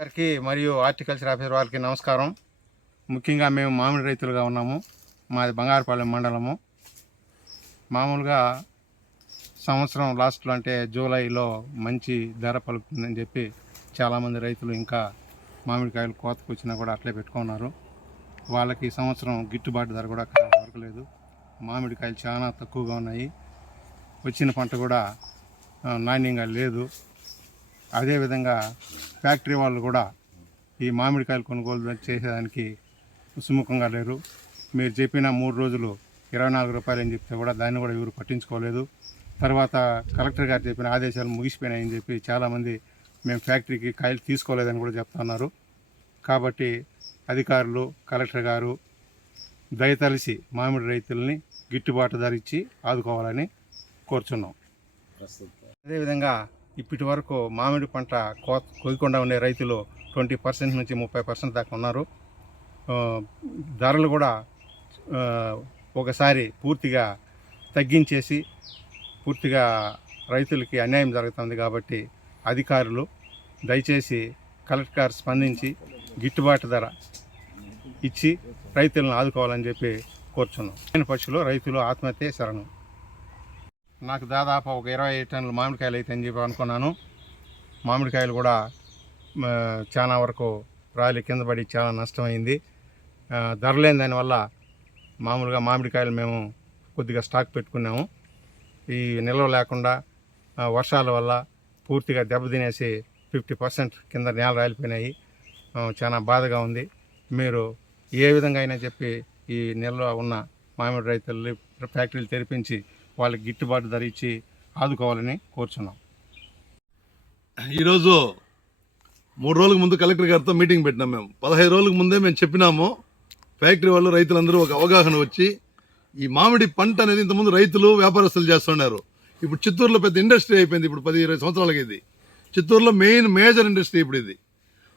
గారికి మరియు horticulture officer వారికి నమస్కారం. ముఖ్యంగా మేము మామిడి రైతులుగా ఉన్నాము. మాది బంగారుపాలెం మండలము. మామూలుగా సంవత్సరం లాస్ట్లో అంటే జూలైలో మంచి ధర పలుకుతుందని చెప్పి చాలామంది రైతులు ఇంకా మామిడికాయలు కోతకు వచ్చినా కూడా అట్లే పెట్టుకున్నారు వాళ్ళకి సంవత్సరం గిట్టుబాటు ధర కూడా దొరకలేదు. మామిడికాయలు చాలా తక్కువగా ఉన్నాయి. వచ్చిన పంట కూడా నాణ్యంగా లేదు. అదేవిధంగా ఫ్యాక్టరీ వాళ్ళు కూడా ఈ మామిడికాయలు కొనుగోలు చేసేదానికి సుముఖంగా లేరు. మీరు చెప్పిన మూడు రోజులు ఇరవై నాలుగు రూపాయలు అని చెప్తే కూడా దాన్ని కూడా ఎవరు పట్టించుకోలేదు. తర్వాత కలెక్టర్ గారు చెప్పిన ఆదేశాలు ముగిసిపోయినాయని చెప్పి చాలామంది మేము ఫ్యాక్టరీకి కాయలు తీసుకోలేదని కూడా చెప్తున్నారు కాబట్టి అధికారులు కలెక్టర్ గారు దయతలిసి మామిడి రైతుల్ని గిట్టుబాటు ధరించి ఆదుకోవాలని కోరుచున్నాం. అదేవిధంగా ఇప్పటి వరకు మామిడి పంట కోత కొయ్యకుండా ఉండే రైతులు ట్వంటీ పర్సెంట్ నుంచి ముప్పై పర్సెంట్ దాకా ఉన్నారు. ధరలు కూడా ఒకసారి పూర్తిగా తగ్గించేసి పూర్తిగా రైతులకి అన్యాయం జరుగుతుంది కాబట్టి అధికారులు దయచేసి కలెక్టర్ గారు స్పందించి గిట్టుబాటు ధర ఇచ్చి రైతులను ఆదుకోవాలని చెప్పి కోరుచున్నాం. పక్షులు రైతులు ఆత్మహత్య శరణం. నాకు దాదాపు ఒక ఇరవై టన్నుల మామిడికాయలు అయితే అని చెప్పి అనుకున్నాను. మామిడికాయలు కూడా చాలా వరకు రాయలు కింద పడి చాలా నష్టమైంది. ధర లేని దానివల్ల మామూలుగా మామిడికాయలు మేము కొద్దిగా స్టాక్ పెట్టుకున్నాము. ఈ నిల్వ లేకుండా వర్షాల వల్ల పూర్తిగా దెబ్బతినేసి ఫిఫ్టీ పర్సెంట్ కింద నేల రాలిపోయినాయి. చాలా బాధగా ఉంది. మీరు ఏ విధంగా అయినా చెప్పి ఈ నిల్వ ఉన్న మామిడి రైతులు ఫ్యాక్టరీలు తెరిపించి వాళ్ళకి గిట్టుబాటు ధర ఇచ్చి ఆదుకోవాలని కోరుచున్నాం. ఈరోజు మూడు రోజులకు ముందు కలెక్టర్ గారితో మీటింగ్ పెట్టినాం మేము. పదహైదు రోజులకు ముందే మేము చెప్పినాము. ఫ్యాక్టరీ వాళ్ళు రైతులందరూ ఒక అవగాహన వచ్చి ఈ మామిడి పంట అనేది ఇంతకుముందు రైతులు వ్యాపారస్తులు చేస్తున్నారు ఇప్పుడు చిత్తూరులో పెద్ద ఇండస్ట్రీ అయిపోయింది ఇప్పుడు పది ఇరవై సంవత్సరాలకి ఇది. చిత్తూరులో మెయిన్ మేజర్ ఇండస్ట్రీ ఇప్పుడు ఇది.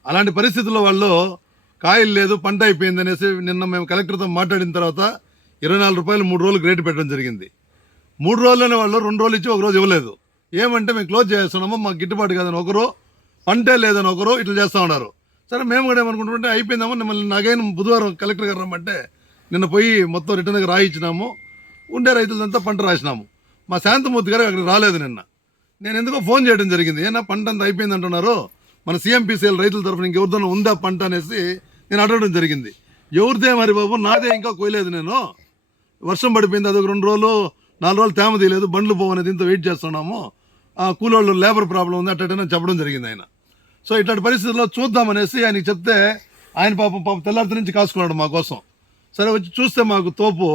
అలాంటి పరిస్థితుల్లో వాళ్ళు కాయలు లేదు పంట అయిపోయింది అనేసి నిన్న మేము కలెక్టర్తో మాట్లాడిన తర్వాత ఇరవై నాలుగు రూపాయలు మూడు రోజులు రేటు పెట్టడం జరిగింది. మూడు రోజులనే వాళ్ళు రెండు రోజులు ఇచ్చి ఒక రోజు ఇవ్వలేదు. ఏమంటే మేము క్లోజ్ చేస్తున్నాము మాకు గిట్టుబాటు కాదని ఒకరు పంటే లేదని ఒకరు ఇట్లా చేస్తూ ఉన్నారు. సరే మేము కూడా ఏమనుకుంటుంటే అయిపోయిందాము మిమ్మల్ని నాగైన బుధవారం కలెక్టర్ గారు రమ్మంటే నిన్న పోయి మొత్తం రిటర్న్గా రాయించినాము. ఉండే రైతులంతా పంట రాసినాము. మా శాంతమూర్తి గారు అక్కడ రాలేదు నిన్న. నేను ఎందుకో ఫోన్ చేయడం జరిగింది. ఏనా పంట అంతా అయిపోయింది అంటున్నారు మన సీఎంపీసీఎల్ రైతుల తరఫున ఇంకెవరిదైనా ఉందా పంట అనేసి నేను అడగడం జరిగింది. ఎవరిదే మరి బాబు? నాదే ఇంకా కోయలేదు నేను. వర్షం పడిపోయింది అదొక రెండు రోజులు నాలుగు రోజులు తేమ తీయలేదు బండ్లు పోవనేది దీంతో వెయిట్ చేస్తున్నాము. ఆ కూలోళ్ళు లేబర్ ప్రాబ్లం ఉంది అట్టనే చెప్పడం జరిగింది ఆయన. సో ఇట్లాంటి పరిస్థితుల్లో చూద్దామనేసి ఆయనకి చెప్తే ఆయన పాపం పాపం తెల్లారి నుంచి కాసుకున్నాడు మా కోసం. సరే వచ్చి చూస్తే మాకు తోపు.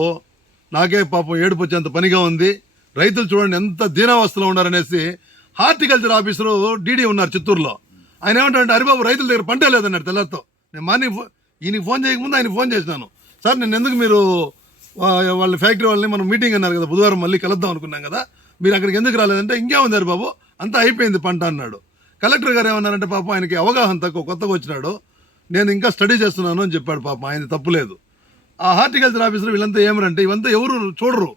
నాకే పాపం ఏడుపు వచ్చేంత పనిగా ఉంది. రైతులు చూడండి ఎంత దీనావస్థలో ఉన్నారనేసి హార్టికల్చర్ ఆఫీసరు డీడీ ఉన్నారు చిత్తూరులో. ఆయన ఏమంటాడంటే హరిబాబు రైతుల దగ్గర పంటే లేదన్నాడు తెల్లతో నేను మార్నింగ్ ఈయనకి ఫోన్ చేయకముందు ఆయన ఫోన్ చేసినాను. సార్ నేను ఎందుకు మీరు వాళ్ళ ఫ్యాక్టరీ వాళ్ళని మనం మీటింగ్ అన్నారు కదా బుధవారం మళ్ళీ కలుద్దాం అనుకున్నాం కదా. మీరు అక్కడికి ఎందుకు రాలేదంటే ఇంకేముంది హరి బాబు? అంతా అయిపోయింది పంట అన్నాడు. కలెక్టర్ గారు ఏమన్నారంటే పాపం ఆయనకి అవగాహన తక్కువ కొత్తగా వచ్చినాడు. నేను ఇంకా స్టడీ చేస్తున్నాను అని చెప్పాడు పాపం ఆయన తప్పులేదు. ఆ హార్టికల్చర్ ఆఫీసర్ వీళ్ళంతా ఏమరంటే ఇవంతా ఎవరు చూడరు.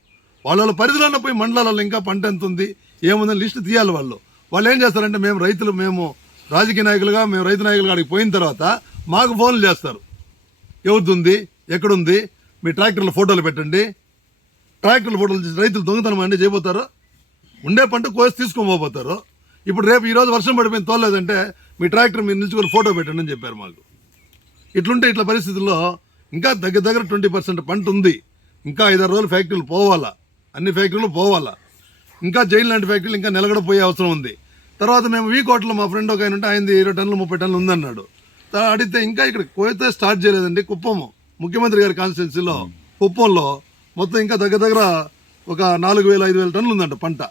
వాళ్ళ వాళ్ళ పరిధిలోనే పోయి మండలాలలో ఇంకా పంట ఎంత ఉంది ఏముందని లిస్ట్ తీయాలి వాళ్ళు. వాళ్ళు ఏం చేస్తారంటే మేము రైతులు మేము రాజకీయ నాయకులుగా మేము రైతు నాయకులుగా అక్కడికి పోయిన తర్వాత మాకు ఫోన్లు చేస్తారు. ఎవరిది ఉంది? ఎక్కడుంది? మీ ట్రాక్టర్ల ఫోటోలు పెట్టండి. ట్రాక్టర్ల ఫోటోలు రైతులు దొంగతనం అండి చేయబోతారు. ఉండే పంట కోసి తీసుకొని ఇప్పుడు రేపు ఈరోజు వర్షం పడిపోయింది తోలేదంటే మీ ట్రాక్టర్ మీరు నిల్చుకొని ఫోటో పెట్టండి అని చెప్పారు మాకు. ఇట్లుంటే ఇట్లా పరిస్థితుల్లో ఇంకా దగ్గర దగ్గర ట్వంటీ పర్సెంట్ పంట ఉంది. ఇంకా ఐదారు రోజులు ఫ్యాక్టరీలు పోవాలా? అన్ని ఫ్యాక్టరీలు పోవాలా? ఇంకా జైలు లాంటి ఫ్యాక్టరీలు ఇంకా నిలగడ పోయే అవసరం ఉంది. తర్వాత మేము వీకోట్లో మా ఫ్రెండ్ ఒక ఆయన ఉంటే ఆయనది ఇరవై టన్నులు ముప్పై టన్నులు ఉందన్నాడు. అడిగితే ఇంకా ఇక్కడ కోయితే స్టార్ట్ చేయలేదండి కుప్పము. ముఖ్యమంత్రి గారి కాన్స్టిట్యున్సీలో కుప్పంలో మొత్తం ఇంకా దగ్గర దగ్గర ఒక నాలుగు వేల ఐదు వేల టన్నులు ఉందంట పంట.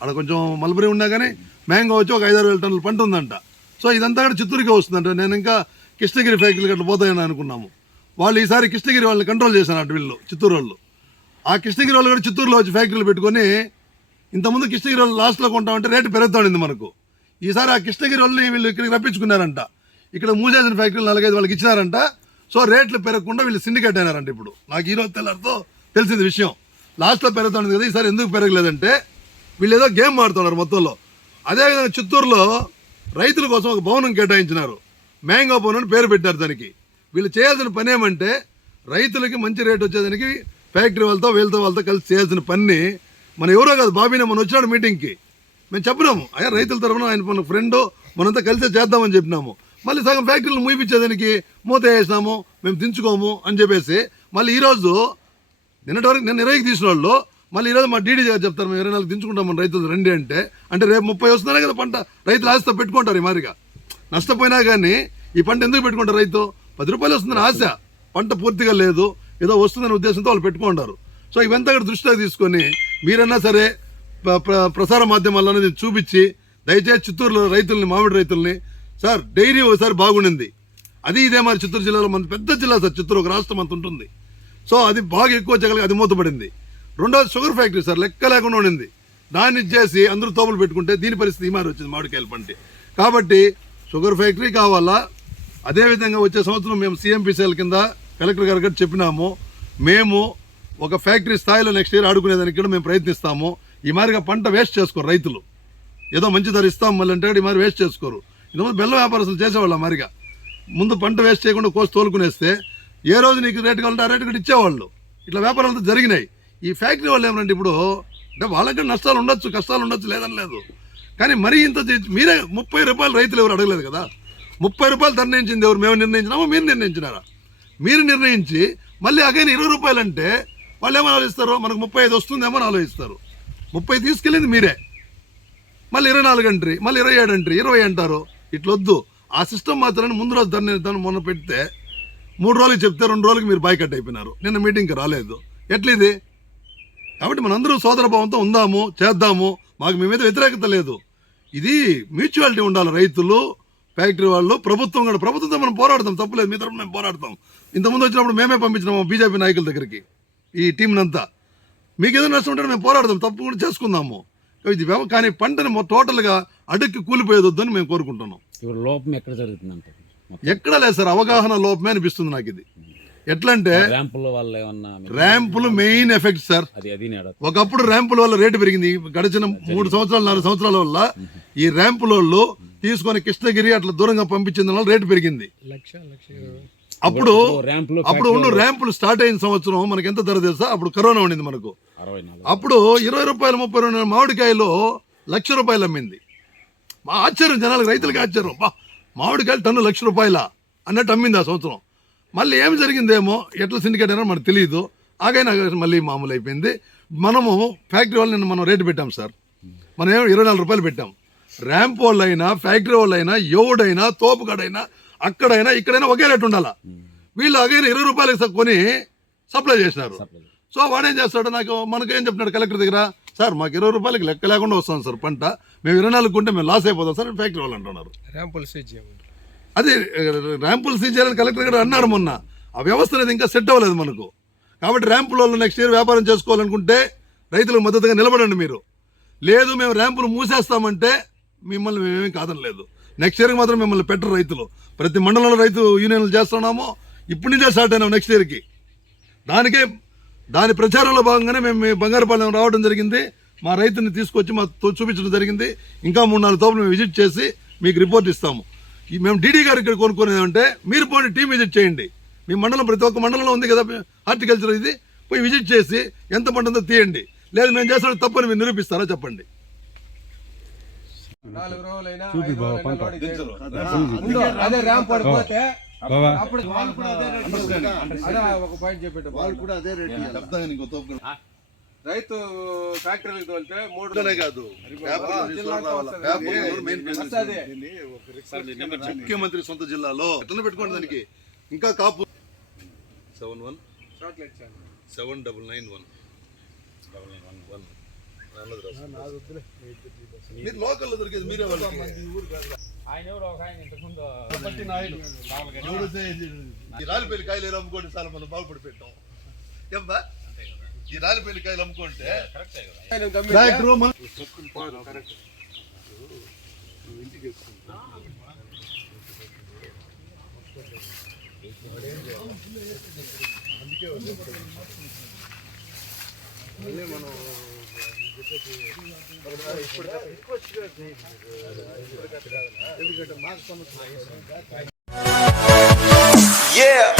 అక్కడ కొంచెం మల్బరీ ఉన్నా కానీ మ్యాంగో వచ్చి ఒక ఐదారు వేల టన్నుల పంట ఉందంట. సో ఇదంతా కూడా చిత్తూరుకే వస్తుందంట. నేను ఇంకా కృష్ణగిరి ఫ్యాక్టరీకి అట్లా పోతాయని అనుకున్నాము. వాళ్ళు ఈసారి కృష్ణగిరి వాళ్ళని కంట్రోల్ చేశారు అటు వీళ్ళు చిత్తూరు వాళ్ళు. ఆ కృష్ణగిరి వాళ్ళు కూడా చిత్తూరులో వచ్చి ఫ్యాక్టరీలు పెట్టుకొని ఇంతకుముందు కృష్ణగిరి వాళ్ళు లాస్ట్లో కొంటామంటే రేటు పెరుగుతా ఉండింది మనకు. ఈసారి ఆ కృష్ణగిరి వాళ్ళని వీళ్ళు ఇక్కడికి రప్పించుకున్నారంట. ఇక్కడ మూసేసిన ఫ్యాక్టరీలు నాలుగైదు వాళ్ళకి ఇచ్చినారంట. సో రేట్లు పెరగకుండా వీళ్ళు సిండికేట్ అయినారంట ఇప్పుడు. నాకు ఈరోజు తెల్లారితో తెలిసింది విషయం. లాస్ట్లో పెరుగుతుంది కదా ఈసారి ఎందుకు పెరగలేదంటే వీళ్ళు ఏదో గేమ్ ఆడుతున్నారు మొత్తంలో. అదేవిధంగా చిత్తూరులో రైతుల కోసం ఒక భవనం కేటాయించినారు. మ్యాంగో భవన్ అని పేరు పెట్టారు దానికి. వీళ్ళు చేయాల్సిన పని ఏమంటే రైతులకి మంచి రేట్ వచ్చేదానికి ఫ్యాక్టరీ వాళ్ళతో వీళ్ళతో వాళ్ళతో కలిసి చేయాల్సిన పని మన ఎవరో కాదు బాబీనే మనం వచ్చినాడు మీటింగ్కి మేము చెప్పినాము అయ్యా రైతుల తరఫున ఆయన మన ఫ్రెండ్ మనంతా కలిసే చేద్దామని చెప్పినాము. మళ్ళీ సగం ఫ్యాక్టరీలు మూయిపించేదానికి మూత వేసినాము మేము దించుకోము అని చెప్పేసి మళ్ళీ ఈరోజు నిన్నటి వరకు నిన్న ఇరవైకి తీసిన వాళ్ళు మళ్ళీ ఈరోజు మా డీడీ గారు చెప్తారు మేము ఇరవై నాలుగు దించుకుంటాం మన రైతులు రండి అంటే. అంటే రేపు ముప్పై వస్తున్నారే కదా పంట రైతులు ఆశతో పెట్టుకుంటారు ఈ మారిగా నష్టపోయినా కానీ ఈ పంట ఎందుకు పెట్టుకుంటారు రైతు? పది రూపాయలు వస్తుందని ఆశ. పంట పూర్తిగా లేదు ఏదో వస్తుందనే ఉద్దేశంతో వాళ్ళు పెట్టుకుంటారు. సో ఇవంతా కూడా దృష్టిలో తీసుకొని మీరన్నా సరే ప్ర- ప్రసార మాధ్యమాల్లో అనేది చూపించి దయచేసి చిత్తూరులో రైతుల్ని మామిడి రైతుల్ని సార్ డైరీ ఒకసారి బాగుండింది. అది ఇదే మరి చిత్తూరు జిల్లాలో మన పెద్ద జిల్లా సార్ చిత్తూరు ఒక రాష్ట్రం అంత ఉంటుంది. సో అది బాగా ఎక్కువ చెగలిగి అది మూతపడింది. రెండోది షుగర్ ఫ్యాక్టరీ సార్ లెక్క లేకుండా ఉండింది. దాన్ని ఇచ్చేసి అందరూ తోపులు పెట్టుకుంటే దీని పరిస్థితి ఈ మారి వచ్చింది మామిడికాయల పంట. కాబట్టి షుగర్ ఫ్యాక్టరీ కావాలా? అదేవిధంగా వచ్చే సంవత్సరం మేము సీఎంపీసీఎల్ కింద కలెక్టర్ గారు కూడా చెప్పినాము. మేము ఒక ఫ్యాక్టరీ స్థాయిలో నెక్స్ట్ ఇయర్ ఆడుకునేదానికి కూడా మేము ప్రయత్నిస్తాము. ఈ మాదిరిగా పంట వేస్ట్ చేసుకోరు రైతులు. ఏదో మంచి ధర ఇస్తాం మళ్ళీ అంటే ఈ మాదిరి వేస్ట్ చేసుకోరు. ఇంతకుముందు బెల్లం వ్యాపారస్తులు చేసేవాళ్ళు మరిగా. ముందు పంట వేస్ట్ చేయకుండా కోసి తోలుకునేస్తే ఏ రోజు నీకు రేటు కావాలంటే ఆ రేటు కూడా ఇచ్చేవాళ్ళు. ఇట్లా వ్యాపారాలతో జరిగినాయి. ఈ ఫ్యాక్టరీ వాళ్ళు ఏమంటే ఇప్పుడు అంటే వాళ్ళకి నష్టాలు ఉండొచ్చు కష్టాలు ఉండొచ్చు లేదని లేదు. కానీ మరీ ఇంత మీరే ముప్పై రూపాయలు రైతులు ఎవరు అడగలేదు కదా? ముప్పై రూపాయలు నిర్ణయించింది ఎవరు? మేము నిర్ణయించినామో? మీరు నిర్ణయించినారా? మీరు నిర్ణయించి మళ్ళీ అగైన్ ఇరవై రూపాయలు అంటే వాళ్ళు ఏమని ఆలోచిస్తారు? మనకు ముప్పై ఐదు వస్తుందేమో అని ఆలోచిస్తారు. ముప్పై తీసుకెళ్ళింది మీరే. మళ్ళీ ఇరవై నాలుగు అంటారు మళ్ళీ ఇరవై ఏడు అంటారు ఇరవై అంటారు. ఇట్లొద్దు. ఆ సిస్టమ్ మాత్రమే ముందు రోజు దాన్ని దాన్ని మొన్న పెడితే మూడు రోజులు చెప్తే రెండు రోజులకి మీరు బైకట్ అయిపోయినారు. నిన్న మీటింగ్కి రాలేదు. ఎట్లా కాబట్టి మనందరూ సోదర భావంతో ఉందాము చేద్దాము. మాకు మీ మీద వ్యతిరేకత లేదు. ఇది మ్యూచువాలిటీ ఉండాలి రైతులు ఫ్యాక్టరీ వాళ్ళు ప్రభుత్వం కూడా. ప్రభుత్వంతో మనం పోరాడతాం తప్పులేదు మీ తరఫున మేము పోరాడతాం. ఇంతకుముందు వచ్చినప్పుడు మేమే పంపించినాము బీజేపీ నాయకుల దగ్గరికి ఈ టీంనంతా మీకు ఏదైనా నష్టం ఉంటే మేము పోరాడదాం తప్పు కూడా చేసుకుందాము. ఇది వ్యవ- కానీ పంటని టోటల్గా అడుక్కి కూలిపోయేదొద్దని మేము కోరుకుంటున్నాం. ఇప్పుడు లోపం ఎక్కడ జరుగుతుంది ఎక్కడా లేదు సార్ అవగాహన లోపమే అనిపిస్తుంది నాకు ఇది. ఎట్లంటే ర్యాంపుల మెయిన్ ఎఫెక్ట్ సార్. ఒకప్పుడు ర్యాంపుల వల్ల రేటు పెరిగింది. గడిచిన మూడు సంవత్సరాలు నాలుగు సంవత్సరాల వల్ల ఈ ర్యాంపుల వాళ్ళు తీసుకొని కృష్ణగిరి అట్లా దూరంగా పంపించిన వల్ల రేటు పెరిగింది. అప్పుడు అప్పుడు ఉండు ర్యాంపులు స్టార్ట్ అయిన సంవత్సరం మనకి ఎంత ధర తెలుసా? అప్పుడు కరోనా ఉండింది మనకు. అప్పుడు ఇరవై రూపాయలు ముప్పై రెండు మామిడికాయలు లక్ష రూపాయలు అమ్మింది. మా ఆశ్చర్యం జనాలకు రైతులకి ఆశ్చర్యం. బా మామిడికాయలు టన్ను లక్ష రూపాయల అన్నట్టు అమ్మింది ఆ సంవత్సరం. మళ్ళీ ఏం జరిగిందేమో ఎట్లా సిండికేట్ అయినా మనకు తెలియదు ఆగైనా మళ్ళీ మామూలు అయిపోయింది. మనము ఫ్యాక్టరీ వాళ్ళు నిన్న మనం రేటు పెట్టాం సార్. మనం ఏమో ఇరవై నాలుగు రూపాయలు పెట్టాం. ర్యాంప్ వాళ్ళు అయినా ఫ్యాక్టరీ వాళ్ళు అయినా ఎవడైనా తోపుగాడైనా అక్కడైనా ఇక్కడైనా ఒకే రేటు ఉండాలా. వీళ్ళు అగైనా ఇరవై రూపాయలకి కొని సప్లై చేసినారు. సో వాడేం చేస్తాడు నాకు మనకు ఏం చెప్తున్నాడు కలెక్టర్ దగ్గర సార్ మాకు ఇరవై రూపాయలకి లెక్క లేకుండా వస్తాం సార్ పంట. మేము ఇరవై నాలుగు కొంటే మేము లాస్ అయిపోతాం సార్ ఫ్యాక్టరీ వాళ్ళు అంటున్నారు. అదే ర్యాంపులు సీజ్ చేయాలని కలెక్టర్ గారు అన్నారు మొన్న. ఆ వ్యవస్థ అనేది ఇంకా సెట్ అవ్వలేదు మనకు. కాబట్టి ర్యాంపుల వాళ్ళు నెక్స్ట్ ఇయర్ వ్యాపారం చేసుకోవాలనుకుంటే రైతులకు మద్దతుగా నిలబడండి మీరు. లేదు మేము ర్యాంపులు మూసేస్తామంటే మిమ్మల్ని మేమేమీ కాదనలేదు. నెక్స్ట్ ఇయర్కి మాత్రం మిమ్మల్ని పెట్టరు రైతులు. ప్రతి మండలంలో రైతు యూనియన్లు చేస్తున్నాము. ఇప్పటి నుంచే స్టార్ట్ అయినాం నెక్స్ట్ ఇయర్కి దానికే దాని ప్రచారంలో భాగంగానే మేము మీ బంగారుపాలెం రావడం జరిగింది. మా రైతుని తీసుకొచ్చి మా చూపించడం జరిగింది. ఇంకా మూడు నాలుగు తోపులు మేము విజిట్ చేసి మీకు రిపోర్ట్ ఇస్తాము. మేము డీడీ గారు ఇక్కడ కొనుక్కునేది అంటే మీరు పోండి టీం విజిట్ చేయండి. మీ మండలం ప్రతి ఒక్క మండలంలో ఉంది కదా హార్టికల్చర్ ఇది. పోయి విజిట్ చేసి ఎంత పంట ఉందో తీయండి. లేదు మేము చేసిన తప్పని మీరు నిరూపిస్తారా చెప్పండి. నాలుగు రోజులైనా అదే ర్యాంప్ పడిపోతే ఒక పాయింట్ వాళ్ళు కూడా అదే రేట్ రైతు ఫ్యాక్టరీకి తోలితే మూడు కాదు. ముఖ్యమంత్రి సొంత జిల్లాలో ఎట్లా పెట్టుకోండి దానికి? ఇంకా కాపు సెవెన్ వన్ చాక్లెట్ చాలు. Seven double nine one one. మీరు లోకల్లో దొరికేది మీరే వాళ్ళకి. ఎవరైతే ఈ రాలిపల్లి కాయలు అమ్ముకోండి చాలా మనం బాగుపడి పెట్టాం. ఏం బా? ఈ రాలిపల్లి కాయలు అమ్ముకుంటే ఆయన గమ్మి- ట్రాక్టర్ మన- Yeah.